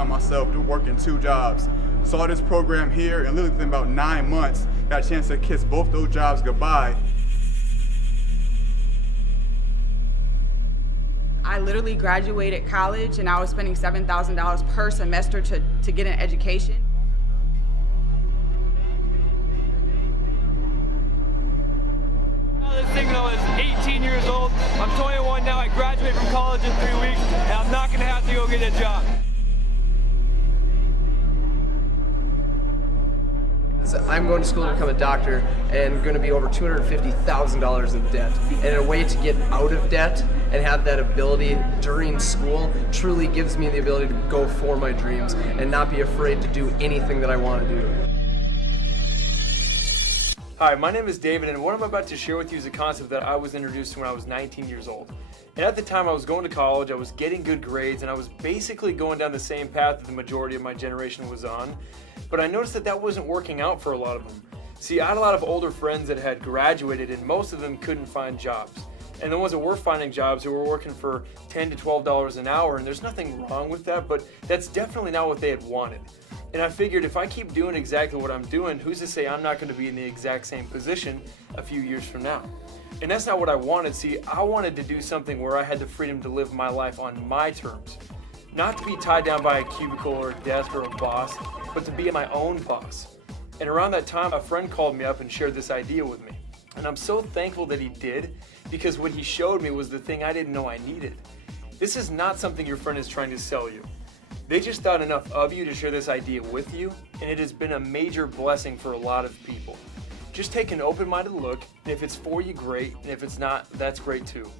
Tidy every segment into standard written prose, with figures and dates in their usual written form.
found myself working 2 jobs. Saw this program here, and literally within about 9 months, got a chance to kiss both those jobs goodbye. I literally graduated college and I was spending $7,000 per semester to get an education. This thing when I was 18 years old. I'm 21 now. I graduate from college in 3 weeks, and I'm not going to have to go get a job. I'm going to school to become a doctor and going to be over $250,000 in debt. And a way to get out of debt and have that ability during school truly gives me the ability to go for my dreams and not be afraid to do anything that I want to do. Hi, my name is David, and what I'm about to share with you is a concept that I was introduced to when I was 19 years old. And at the time I was going to college, I was getting good grades, and I was basically going down the same path that the majority of my generation was on. But I noticed that that wasn't working out for a lot of them. See, I had a lot of older friends that had graduated, and most of them couldn't find jobs. And the ones that were finding jobs who were working for $10 to $12 an hour, and there's nothing wrong with that, but that's definitely not what they had wanted. And I figured if I keep doing exactly what I'm doing, who's to say I'm not going to be in the exact same position a few years from now? And that's not what I wanted. See, I wanted to do something where I had the freedom to live my life on my terms. Not to be tied down by a cubicle or a desk or a boss, but to be my own boss. And around that time, a friend called me up and shared this idea with me. And I'm so thankful that he did, because what he showed me was the thing I didn't know I needed. This is not something your friend is trying to sell you. They just thought enough of you to share this idea with you, and it has been a major blessing for a lot of people. Just take an open-minded look, and if it's for you, great, and if it's not, that's great too.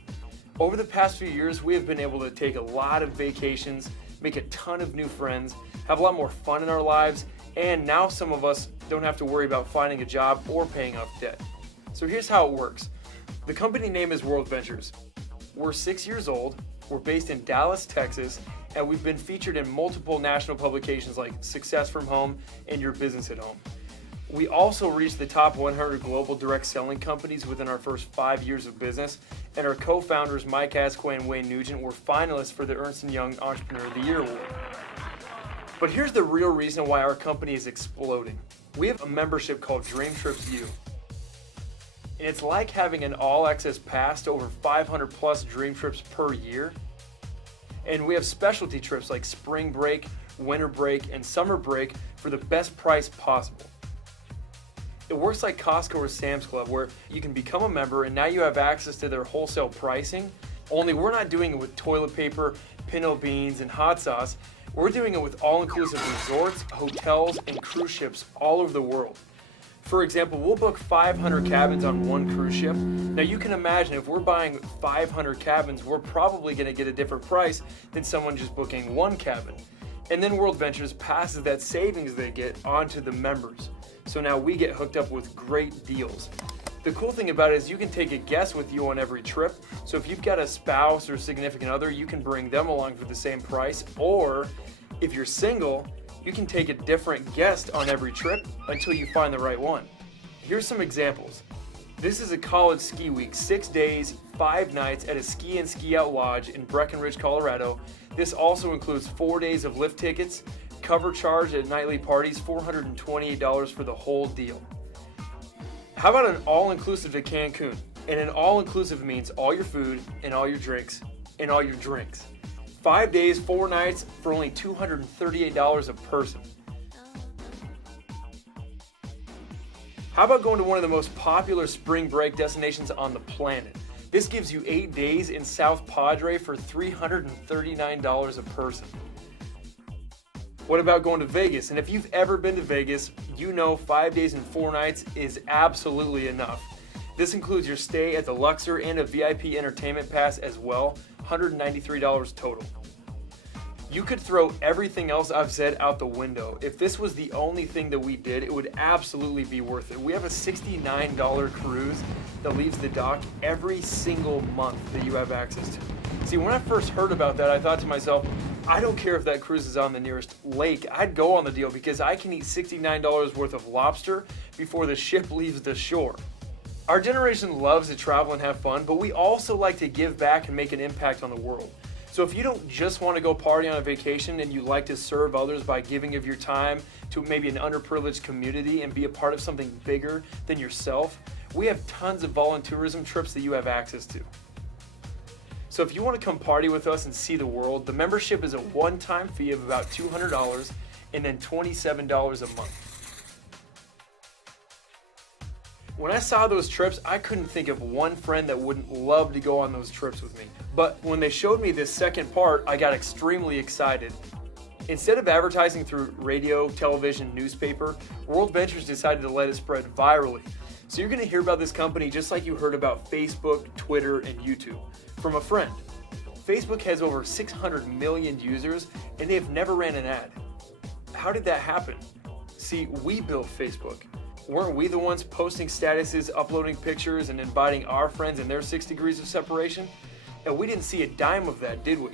Over the past few years, we have been able to take a lot of vacations, make a ton of new friends, have a lot more fun in our lives, and now some of us don't have to worry about finding a job or paying off debt. So here's how it works. The company name is World Ventures. We're 6 years old, we're based in Dallas, Texas, and we've been featured in multiple national publications like Success from Home and Your Business at Home. We also reached the top 100 global direct selling companies within our first 5 years of business, and our co-founders Mike Asquith and Wayne Nugent were finalists for the Ernst & Young Entrepreneur of the Year Award. But here's the real reason why our company is exploding. We have a membership called Dream Trips U. And it's like having an all-access pass to over 500 plus dream trips per year. And we have specialty trips like spring break, winter break, and summer break for the best price possible. It works like Costco or Sam's Club, where you can become a member and now you have access to their wholesale pricing, only we're not doing it with toilet paper, pinto beans, and hot sauce. We're doing it with all-inclusive resorts, hotels, and cruise ships all over the world. For example, we'll book 500 cabins on one cruise ship. Now you can imagine if we're buying 500 cabins, we're probably going to get a different price than someone just booking one cabin. And then World Ventures passes that savings they get on to the members. So now we get hooked up with great deals. The cool thing about it is you can take a guest with you on every trip. So if you've got a spouse or significant other, you can bring them along for the same price. Or if you're single, you can take a different guest on every trip until you find the right one. Here's some examples. This is a college ski week, 6 days, 5 nights at a ski and ski out lodge in Breckenridge, Colorado. This also includes 4 days of lift tickets, cover charge at nightly parties, $428 for the whole deal. How about an all-inclusive to Cancun? And an all-inclusive means all your food and all your drinks and all your drinks. 5 days, 4 nights for only $238 a person. How about going to one of the most popular spring break destinations on the planet? This gives you 8 days in South Padre for $339 a person. What about going to Vegas? And if you've ever been to Vegas, you know 5 days and 4 nights is absolutely enough. This includes your stay at the Luxor and a VIP entertainment pass as well, $193 total. You could throw everything else I've said out the window. If this was the only thing that we did, it would absolutely be worth it. We have a $69 cruise that leaves the dock every single month that you have access to. See, when I first heard about that, I thought to myself, I don't care if that cruise is on the nearest lake. I'd go on the deal because I can eat $69 worth of lobster before the ship leaves the shore. Our generation loves to travel and have fun, but we also like to give back and make an impact on the world. So if you don't just want to go party on a vacation and you like to serve others by giving of your time to maybe an underprivileged community and be a part of something bigger than yourself, we have tons of volunteerism trips that you have access to. So if you want to come party with us and see the world, the membership is a one-time fee of about $200 and then $27 a month. When I saw those trips, I couldn't think of one friend that wouldn't love to go on those trips with me. But when they showed me this second part, I got extremely excited. Instead of advertising through radio, television, newspaper, World Ventures decided to let it spread virally. So you're going to hear about this company just like you heard about Facebook, Twitter, and YouTube from a friend. Facebook has over 600 million users and they have never ran an ad. How did that happen? See, we built Facebook. Weren't we the ones posting statuses, uploading pictures, and inviting our friends in their 6 degrees of separation? And we didn't see a dime of that, did we?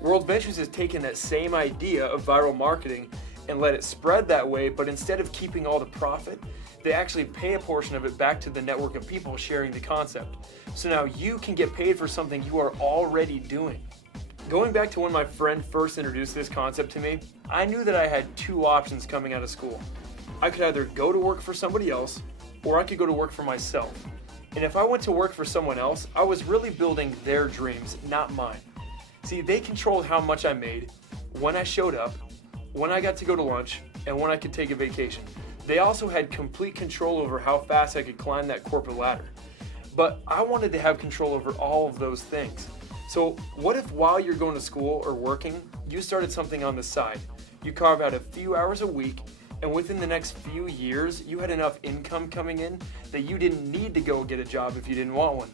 World Ventures has taken that same idea of viral marketing and let it spread that way, but instead of keeping all the profit, they actually pay a portion of it back to the network of people sharing the concept. So now you can get paid for something you are already doing. Going back to when my friend first introduced this concept to me, I knew that I had 2 options coming out of school. I could either go to work for somebody else, or I could go to work for myself. And if I went to work for someone else, I was really building their dreams, not mine. See, they controlled how much I made, when I showed up, when I got to go to lunch, and when I could take a vacation. They also had complete control over how fast I could climb that corporate ladder. But I wanted to have control over all of those things. So what if while you're going to school or working, you started something on the side? You carve out a few hours a week, and within the next few years, you had enough income coming in that you didn't need to go get a job if you didn't want one.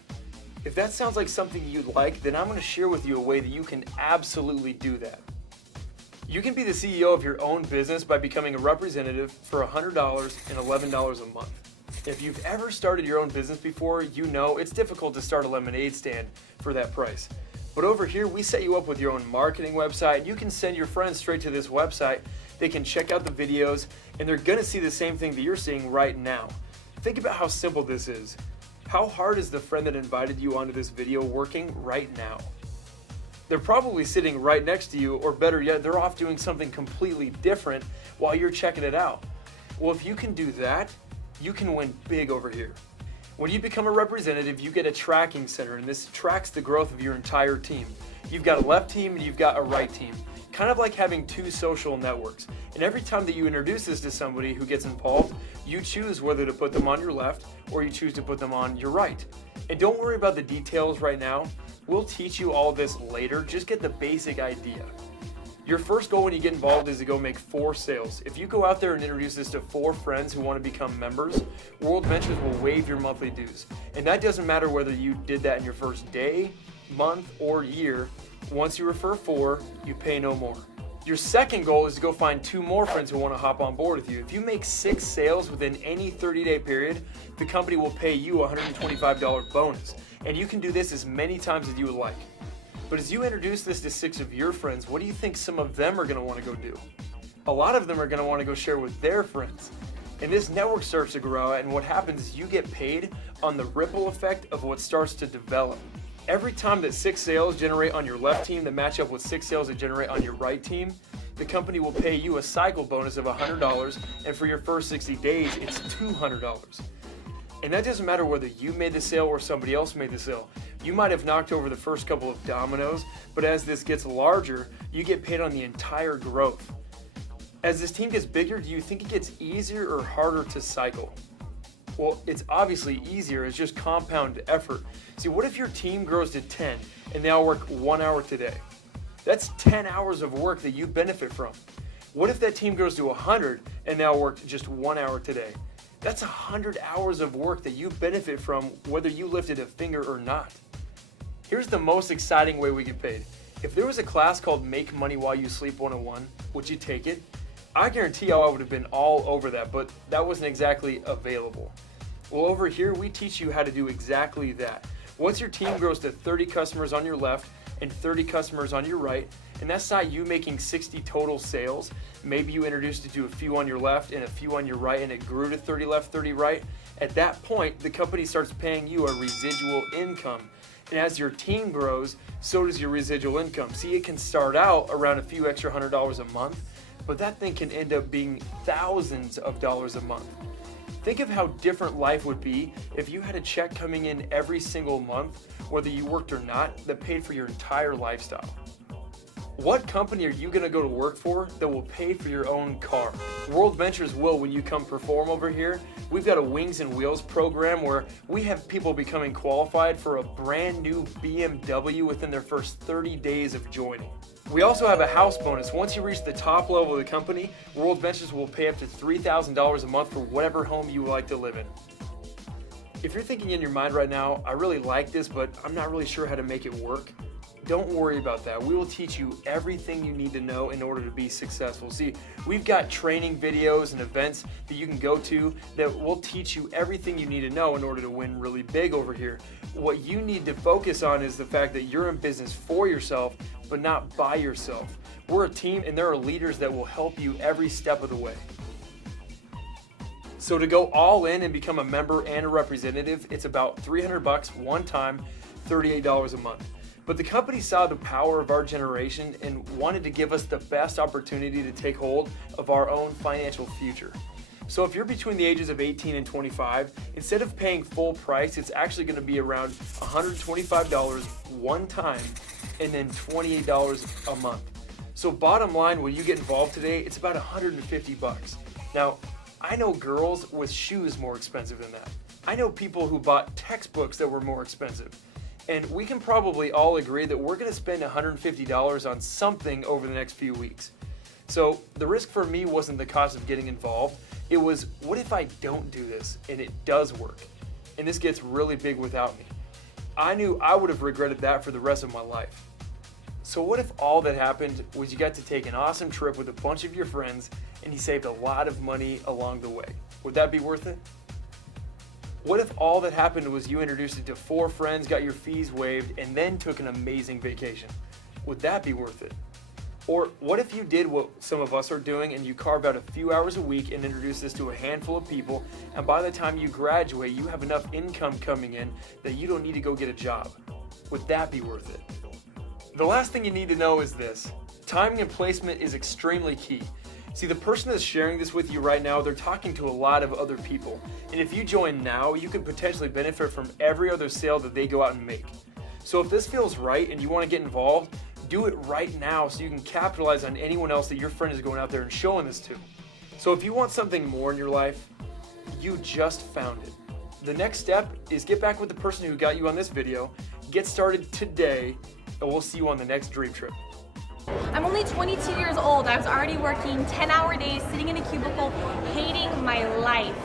If that sounds like something you'd like, then I'm going to share with you a way that you can absolutely do that. You can be the CEO of your own business by becoming a representative for $100 and $11 a month. If you've ever started your own business before, you know it's difficult to start a lemonade stand for that price. But over here, we set you up with your own marketing website. You can send your friends straight to this website. They can check out the videos, and they're gonna see the same thing that you're seeing right now. Think about how simple this is. How hard is the friend that invited you onto this video working right now? They're probably sitting right next to you, or better yet, they're off doing something completely different while you're checking it out. Well, if you can do that, you can win big over here. When you become a representative, you get a tracking center, and this tracks the growth of your entire team. You've got a left team and you've got a right team. Kind of like having 2 social networks. And every time that you introduce this to somebody who gets involved, you choose whether to put them on your left or you choose to put them on your right. And don't worry about the details right now. We'll teach you all this later. Just get the basic idea. Your first goal when you get involved is to go make 4 sales. If you go out there and introduce this to 4 friends who want to become members, World Ventures will waive your monthly dues. And that doesn't matter whether you did that in your first day, month, or year. Once you refer 4, you pay no more. Your second goal is to go find 2 more friends who want to hop on board with you. If you make 6 sales within any 30-day period, the company will pay you a $125 bonus. And you can do this as many times as you would like. But as you introduce this to 6 of your friends, what do you think some of them are going to want to go do? A lot of them are going to want to go share with their friends. And this network starts to grow, and what happens is you get paid on the ripple effect of what starts to develop. Every time that 6 sales generate on your left team that match up with 6 sales that generate on your right team, the company will pay you a cycle bonus of $100, and for your first 60 days, it's $200. And that doesn't matter whether you made the sale or somebody else made the sale. You might have knocked over the first couple of dominoes, but as this gets larger, you get paid on the entire growth. As this team gets bigger, do you think it gets easier or harder to cycle? Well, it's obviously easier. It's just compound effort. See, what if your team grows to 10 and they all work 1 hour today? That's 10 hours of work that you benefit from. What if that team grows to 100 and they all work just 1 hour today? That's 100 hours of work that you benefit from whether you lifted a finger or not. Here's the most exciting way we get paid. If there was a class called Make Money While You Sleep 101, would you take it? I guarantee you I would have been all over that, but that wasn't exactly available. Well, over here, we teach you how to do exactly that. Once your team grows to 30 customers on your left and 30 customers on your right, and that's not you making 60 total sales. Maybe you introduced it to a few on your left and a few on your right, and it grew to 30 left, 30 right. At that point, the company starts paying you a residual income. And as your team grows, so does your residual income. See, it can start out around a few extra $100 a month, but that thing can end up being thousands of dollars a month. Think of how different life would be if you had a check coming in every single month, whether you worked or not, that paid for your entire lifestyle. What company are you going to go to work for that will pay for your own car? World Ventures will when you come perform over here. We've got a Wings and Wheels program where we have people becoming qualified for a brand new BMW within their first 30 days of joining. We also have a house bonus. Once you reach the top level of the company, World Ventures will pay up to $3,000 a month for whatever home you would like to live in. If you're thinking in your mind right now, I really like this, but I'm not really sure how to make it work, don't worry about that. We will teach you everything you need to know in order to be successful. See, we've got training videos and events that you can go to that will teach you everything you need to know in order to win really big over here. What you need to focus on is the fact that you're in business for yourself, but not by yourself. We're a team and there are leaders that will help you every step of the way. So to go all in and become a member and a representative, it's about $300 one time, $38 a month. But the company saw the power of our generation and wanted to give us the best opportunity to take hold of our own financial future. So if you're between the ages of 18 and 25, instead of paying full price, it's actually going to be around $125 one time and then $28 a month. So bottom line, when you get involved today, it's about $150. Now, I know girls with shoes more expensive than that. I know people who bought textbooks that were more expensive. And we can probably all agree that we're going to spend $150 on something over the next few weeks. So the risk for me wasn't the cost of getting involved. It was, what if I don't do this and it does work? And this gets really big without me. I knew I would have regretted that for the rest of my life. So what if all that happened was you got to take an awesome trip with a bunch of your friends and you saved a lot of money along the way? Would that be worth it? What if all that happened was you introduced it to 4 friends, got your fees waived, and then took an amazing vacation? Would that be worth it? Or what if you did what some of us are doing and you carve out a few hours a week and introduce this to a handful of people, and by the time you graduate, you have enough income coming in that you don't need to go get a job? Would that be worth it? The last thing you need to know is this: timing and placement is extremely key. See, the person that's sharing this with you right now, they're talking to a lot of other people. And if you join now, you could potentially benefit from every other sale that they go out and make. So if this feels right and you want to get involved, do it right now so you can capitalize on anyone else that your friend is going out there and showing this to. So if you want something more in your life, you just found it. The next step is get back with the person who got you on this video, get started today, and we'll see you on the next dream trip. I'm only 22 years old. I was already working 10-hour days, sitting in a cubicle, hating my life.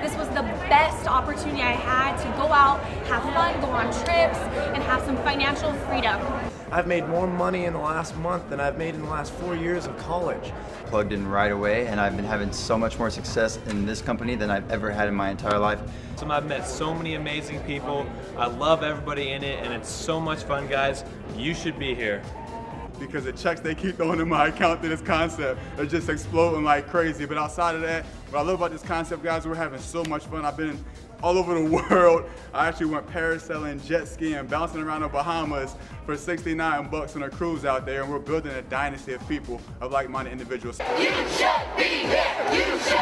This was the best opportunity I had to go out, have fun, go on trips, and have some financial freedom. I've made more money in the last month than I've made in the last 4 years of college. Plugged in right away, and I've been having so much more success in this company than I've ever had in my entire life. So I've met so many amazing people. I love everybody in it, and it's so much fun, guys. You should be here. Because the checks they keep throwing in my account through this concept are just exploding like crazy. But outside of that, what I love about this concept, guys, we're having so much fun. I've been all over the world. I actually went parasailing, jet skiing, bouncing around the Bahamas for $69 on a cruise out there, and we're building a dynasty of people, of like-minded individuals. You should be here! You should